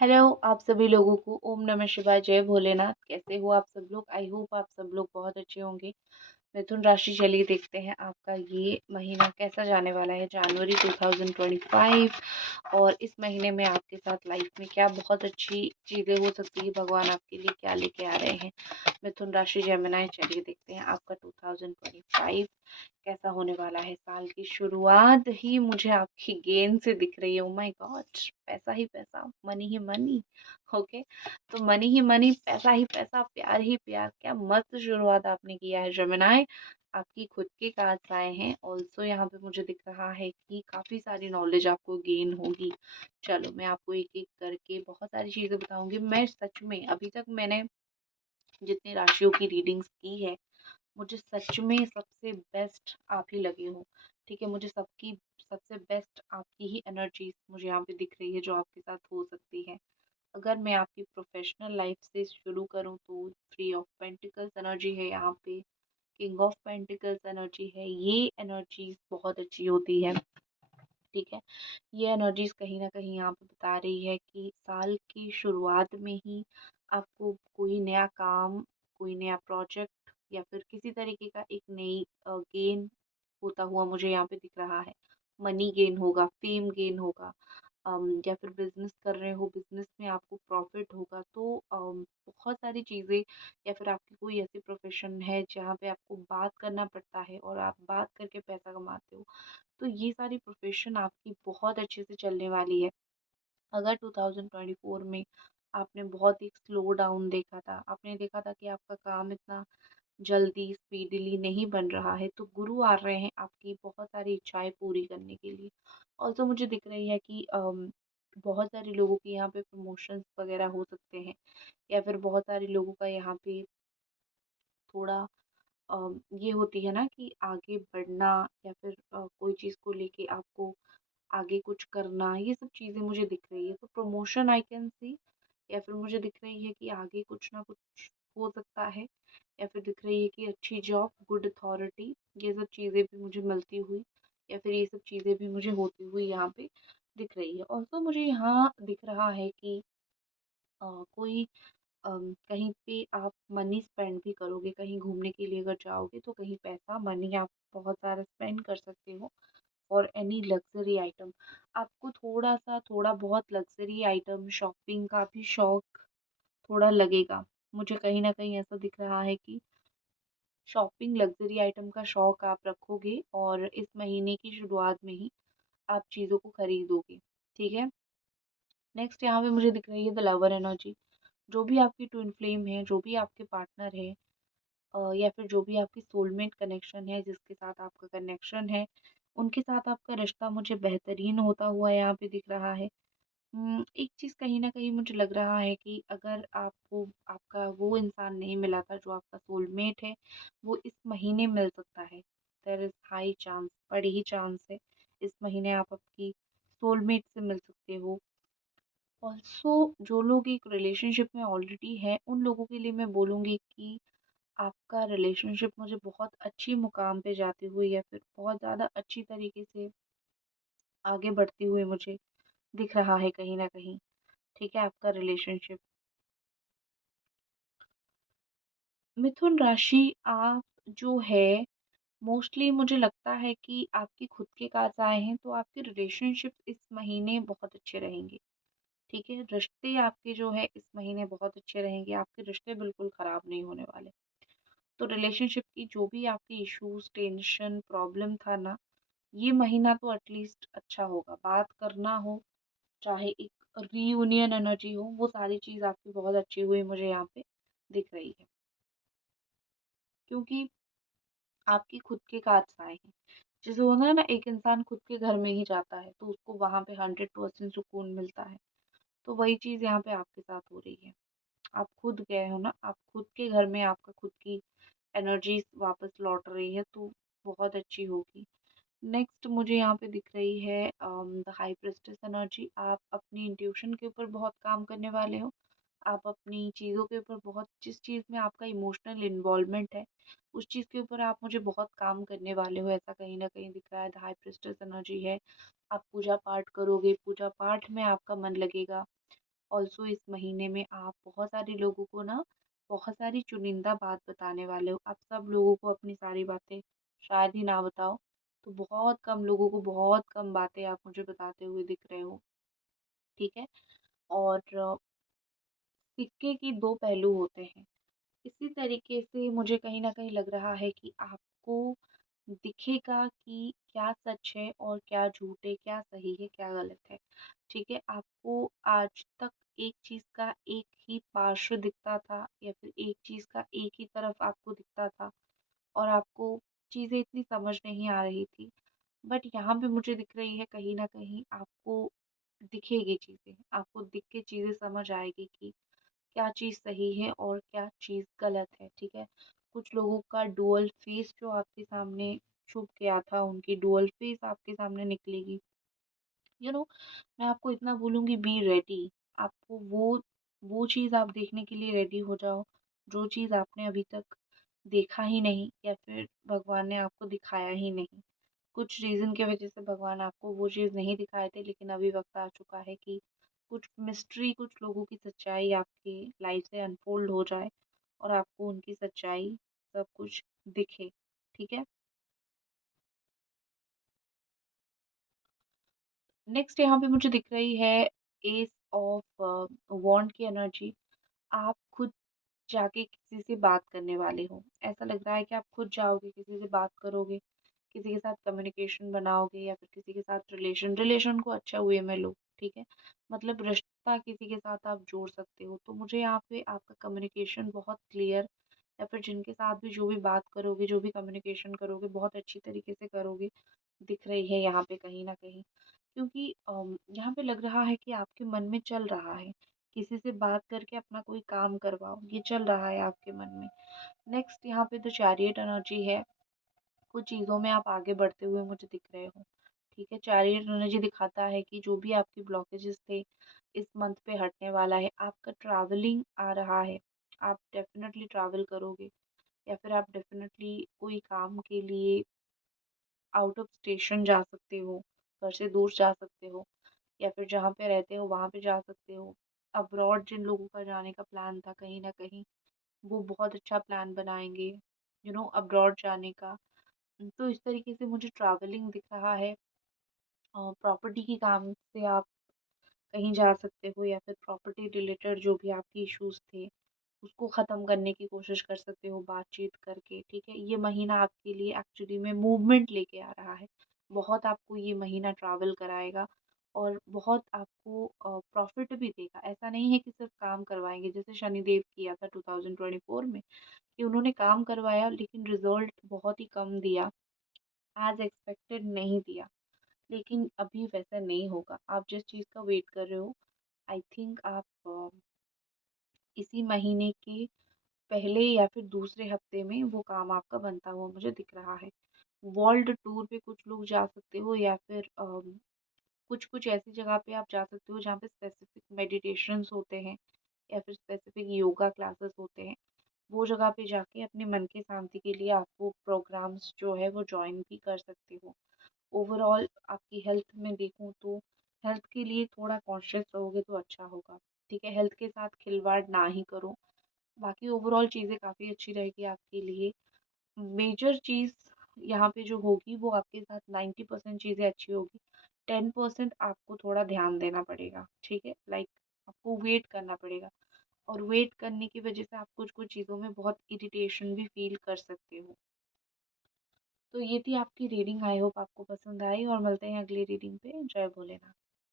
Hello आप सभी लोगों को ओम नमः शिवाय जय भोलेनाथ। कैसे हो आप सब लोग? आई होप आप सब लोग बहुत अच्छे होंगे। मिथुन राशि, चलिए देखते हैं आपका ये महीना कैसा जाने वाला है, जनवरी 2025। और इस महीने में आपके साथ लाइफ में क्या बहुत अच्छी चीज़ें हो सकती है, भगवान आपके लिए क्या लेके आ रहे हैं। मिथुन राशि जेमिनाई, चलिए देखते हैं आपका 2025 कैसा होने वाला है। साल की शुरुआत ही मुझे आपकी गेंद से दिख रही है। ओ माय गॉड, पैसा ही पैसा, मनी ही मनी। ओके, तो मनी ही मनी, पैसा ही पैसा, प्यार ही प्यार। क्या मस्त शुरुआत आपने किया है जेमिनाई। आपकी खुद की कार्ड्स आए हैं ऑल्सो। यहाँ पे मुझे दिख रहा है कि काफ़ी सारी नॉलेज आपको गेन होगी। चलो मैं आपको एक एक करके बहुत सारी चीज़ें बताऊंगी। मैं सच में अभी तक मैंने जितनी राशियों की रीडिंग्स की है, मुझे सच में सबसे बेस्ट आप ही लगे हो। ठीक है, मुझे सबकी सबसे बेस्ट आपकी ही एनर्जी मुझे यहाँ पे दिख रही है जो आपके साथ हो सकती है। अगर मैं आपकी प्रोफेशनल लाइफ से शुरू करूँ तो थ्री ऑफ पेंटिकल्स एनर्जी है यहाँ पे, किंग ऑफ पेंटिकल्स एनर्जी है। ये एनर्जीज बहुत अच्छी होती है। ठीक है, ये एनर्जीज कहीं ना कहीं यहाँ पे बता रही है कि साल की शुरुआत में ही आपको कोई नया काम, कोई नया प्रोजेक्ट या फिर किसी तरीके का एक नई गेन होता हुआ मुझे यहाँ पे दिख रहा है। मनी गेन होगा, फेम गेन होगा। या फिर बिजनेस कर रहे हो, बिजनेस में आपको प्रॉफिट होगा। तो बहुत सारी चीज़ें, या फिर आपकी कोई ऐसी प्रोफेशन है जहाँ पे आपको बात करना पड़ता है और आप बात करके पैसा कमाते हो, तो ये सारी प्रोफेशन आपकी बहुत अच्छे से चलने वाली है। अगर 2024 में आपने बहुत ही स्लो डाउन देखा था, आपने देखा था कि आपका काम इतना जल्दी स्पीडीली नहीं बन रहा है, तो गुरु आ रहे हैं आपकी बहुत सारी इच्छाएं पूरी करने के लिए। ऑल्सो मुझे दिख रही है कि बहुत सारे लोगों के यहाँ पे प्रमोशंस वगैरह हो सकते हैं, या फिर बहुत सारे लोगों का यहाँ पे थोड़ा ये होती है ना कि आगे बढ़ना, या फिर कोई चीज़ को लेके आपको आगे कुछ करना, ये सब चीज़ें मुझे दिख रही है। तो प्रमोशन आई कैन सी, या फिर मुझे दिख रही है कि आगे कुछ ना कुछ हो सकता है, या फिर दिख रही है कि अच्छी जॉब, गुड अथॉरिटी, ये सब चीज़ें भी मुझे मिलती हुई, या फिर ये सब चीज़ें भी मुझे होती हुई यहाँ पे दिख रही है। और तो मुझे यहाँ दिख रहा है कि कोई कहीं पे आप मनी स्पेंड भी करोगे, कहीं घूमने के लिए अगर जाओगे तो कहीं पैसा मनी आप बहुत सारा स्पेंड कर सकते हो। और एनी लग्ज़री आइटम, आपको थोड़ा-सा, थोड़ा बहुत लग्ज़री आइटम शॉपिंग का भी शौक थोड़ा लगेगा। मुझे कहीं न कहीं ऐसा दिख रहा है कि शॉपिंग, लग्ज़री आइटम का शौक आप रखोगे और इस महीने की शुरुआत में ही आप चीज़ों को खरीदोगे। ठीक है? नेक्स्ट यहाँ पे मुझे दिख रही है द लवर एनर्जी। जो भी आपकी ट्विन फ्लेम है, जो भी आपके पार्टनर है, या फिर जो भी आपकी सोलमेट कनेक्शन है, जिसके साथ आपका कनेक्शन है, उनके साथ आपका रिश्ता मुझे बेहतरीन होता हुआ यहाँ पे दिख रहा है। एक चीज़ कहीं न कहीं मुझे लग रहा है कि अगर आपको आपका वो इंसान नहीं मिला था जो आपका सोलमेट है, वो इस महीने मिल सकता है। देयर इज़ हाई चांस, बड़ी ही चांस है, इस महीने आप आपकी सोलमेट से मिल सकते हो। ऑल्सो जो लोग एक रिलेशनशिप में ऑलरेडी हैं, उन लोगों के लिए मैं बोलूँगी कि आपका रिलेशनशिप मुझे बहुत अच्छी मुकाम पे जाते हुए, या फिर बहुत ज़्यादा अच्छी तरीके से आगे बढ़ते हुए मुझे दिख रहा है कहीं न कहीं। ठीक है, आपका रिलेशनशिप। मिथुन राशि, आप जो है मोस्टली मुझे लगता है कि आपके खुद के कार्ड्स आए हैं, तो आपके रिलेशनशिप इस महीने बहुत अच्छे रहेंगे। ठीक है, रिश्ते आपके जो है इस महीने बहुत अच्छे रहेंगे, आपके रिश्ते बिल्कुल ख़राब नहीं होने वाले। तो रिलेशनशिप की जो भी आपके इश्यूज़, टेंशन, प्रॉब्लम था ना, ये महीना तो एटलीस्ट अच्छा होगा। बात करना हो, चाहे एक रीयूनियन एनर्जी हो, वो सारी चीज़ आपकी बहुत अच्छी हुई मुझे यहाँ पे दिख रही है। क्योंकि आपके खुद के कार्ड्स आए हैं। जैसे होता है ना, एक इंसान खुद के घर में ही जाता है तो उसको वहाँ पे 100% सुकून मिलता है। तो वही चीज़ यहाँ पे आपके साथ हो रही है। आप खुद गए हो ना, आप खुद के घर में आपका खुद की एनर्जी वापस लौट रही है, तो बहुत अच्छी होगी। नेक्स्ट मुझे यहाँ पे दिख रही है द हाई प्रिस्टेस एनर्जी। आप अपनी इंट्यूशन के ऊपर बहुत काम करने वाले हो। आप अपनी चीज़ों के ऊपर बहुत, जिस चीज़ में आपका इमोशनल इन्वॉल्वमेंट है, उस चीज़ के ऊपर आप मुझे बहुत काम करने वाले हो, ऐसा कहीं न कहीं दिख रहा है। द हाई प्रिस्टेस एनर्जी है। आप पूजा पाठ करोगे, पूजा पाठ में आपका मन लगेगा। ऑल्सो इस महीने में आप बहुत सारे लोगों को ना बहुत सारी चुनिंदा बात बताने वाले हो। आप सब लोगों को अपनी सारी बातें शायद ही ना बताओ, तो बहुत कम लोगों को बहुत कम बातें आप मुझे बताते हुए दिख रहे हो, ठीक है? और सिक्के की 2 पहलू होते हैं। इसी तरीके से मुझे कहीं न कहीं लग रहा है कि आपको दिखेगा कि क्या सच है और क्या झूठ है, क्या सही है, क्या गलत है, ठीक है? आपको आज तक एक चीज़ का एक ही पार्श्व दिखता था या फिर एक चीज़ का एक ही तरफ आपको दिखता था और आपको चीज़ें इतनी समझ नहीं आ रही थी। बट यहाँ पे मुझे दिख रही है कहीं न कहीं आपको दिखेगी चीज़ें, आपको दिख के चीज़ें समझ आएगी कि क्या चीज़ सही है और क्या चीज़ गलत है, ठीक है? कुछ लोगों का डुअल फेस जो आपके सामने छुप गया था, उनकी डुअल फेस आपके सामने निकलेगी। यू नो मैं आपको इतना बोलूँगी बी रेडी। आपको वो चीज़ आप देखने के लिए रेडी हो जाओ, जो चीज़ आपने अभी तक देखा ही नहीं या फिर भगवान ने आपको दिखाया ही नहीं। कुछ रीज़न की वज़ह से भगवान आपको वो चीज़ नहीं दिखाए थे, लेकिन अभी वक़्त आ चुका है कि कुछ मिस्ट्री, कुछ लोगों की सच्चाई आपकी लाइफ़ से अनफ़ोल्ड हो जाए और आपको उनकी सच्चाई सब कुछ दिखे, ठीक है? नेक्स्ट यहाँ पे मुझे दिख रही है एस ऑफ वॉन्ड की एनर्जी। आप खुद जाके किसी से बात करने वाले हो। ऐसा लग रहा है कि आप खुद जाओगे, किसी से बात करोगे, किसी के साथ कम्युनिकेशन बनाओगे या फिर किसी के साथ रिलेशन को अच्छा वे में लो, ठीक है? मतलब रिश्ता किसी के साथ आप जोड़ सकते हो। तो मुझे यहाँ पे आपका कम्युनिकेशन बहुत क्लियर या फिर जिनके साथ भी जो भी बात करोगे, जो भी कम्युनिकेशन करोगे, बहुत अच्छी तरीके से करोगे, दिख रही है यहाँ पे कहीं न कहीं। क्योंकि यहाँ पे लग रहा है कि आपके मन में चल रहा है, किसी से बात करके अपना कोई काम करवाओ, ये चल रहा है आपके मन में। नेक्स्ट यहाँ पे द चैरियट एनर्जी है, कुछ चीज़ों में आप आगे बढ़ते हुए मुझे दिख रहे हो, ठीक है? चैरियट एनर्जी दिखाता है कि जो भी आपकी ब्लॉकेजेस थे, इस मंथ पे हटने वाला है। आपका ट्रैवलिंग आ रहा है, आप डेफ़िनेटली ट्रैवल करोगे या फिर आप डेफ़िनेटली कोई काम के लिए आउट ऑफ स्टेशन जा सकते हो, घर से दूर जा सकते हो या फिर जहाँ पे रहते हो वहाँ पे जा सकते हो। अब्रॉड जिन लोगों का जाने का प्लान था कहीं न कहीं वो बहुत अच्छा प्लान बनाएँगे, अब्रॉड जाने का। तो इस तरीके से मुझे ट्रैवलिंग दिख रहा है। प्रॉपर्टी के काम से आप कहीं जा सकते हो या फिर प्रॉपर्टी रिलेटेड जो भी आपके इश्यूज़ थे, उसको ख़त्म करने की कोशिश कर सकते हो बातचीत करके, ठीक है? ये महीना आपके लिए एक्चुअली में मूवमेंट लेके आ रहा है। बहुत आपको ये महीना ट्रैवल कराएगा और बहुत आपको प्रॉफ़िट भी देगा। ऐसा नहीं है कि सिर्फ़ काम करवाएँगे, जैसे शनिदेव किया था 2024 में कि उन्होंने काम करवाया लेकिन रिज़ल्ट बहुत ही कम दिया, एज़ एक्सपेक्टेड नहीं दिया। लेकिन अभी वैसा नहीं होगा। आप जिस चीज़ का वेट कर रहे हो, आई थिंक आप इसी महीने के पहले या फिर दूसरे हफ्ते में वो काम आपका बनता हुआ मुझे दिख रहा है। वर्ल्ड टूर पे कुछ लोग जा सकते हो या फिर कुछ-कुछ ऐसी जगह पे आप जा सकते हो जहाँ पे स्पेसिफिक मेडिटेशंस होते हैं या फिर स्पेसिफिक योगा क्लासेस होते हैं। वो जगह पे जाके अपने मन की शांति के लिए आप वो प्रोग्राम्स जो है वो जॉइन भी कर सकते हो। ओवरऑल आपकी हेल्थ में देखूँ तो हेल्थ के लिए थोड़ा कॉन्शियस रहोगे तो अच्छा होगा, ठीक है? हेल्थ के साथ खिलवाड़ ना ही करो। बाकी ओवरऑल चीज़ें काफ़ी अच्छी रहेगी आपके लिए। मेजर चीज़ यहाँ पे जो होगी वो आपके साथ 90% चीज़ें अच्छी होगी। 10% आपको थोड़ा ध्यान देना पड़ेगा, ठीक है? लाइक आपको वेट करना पड़ेगा और वेट करने की वज़ह से आप कुछ-कुछ चीज़ों में बहुत इरिटेशन भी फ़ील कर सकते हो। तो ये थी आपकी रीडिंग, आई होप आपको पसंद आई और मिलते हैं अगली रीडिंग पे। जय भोलेनाथ।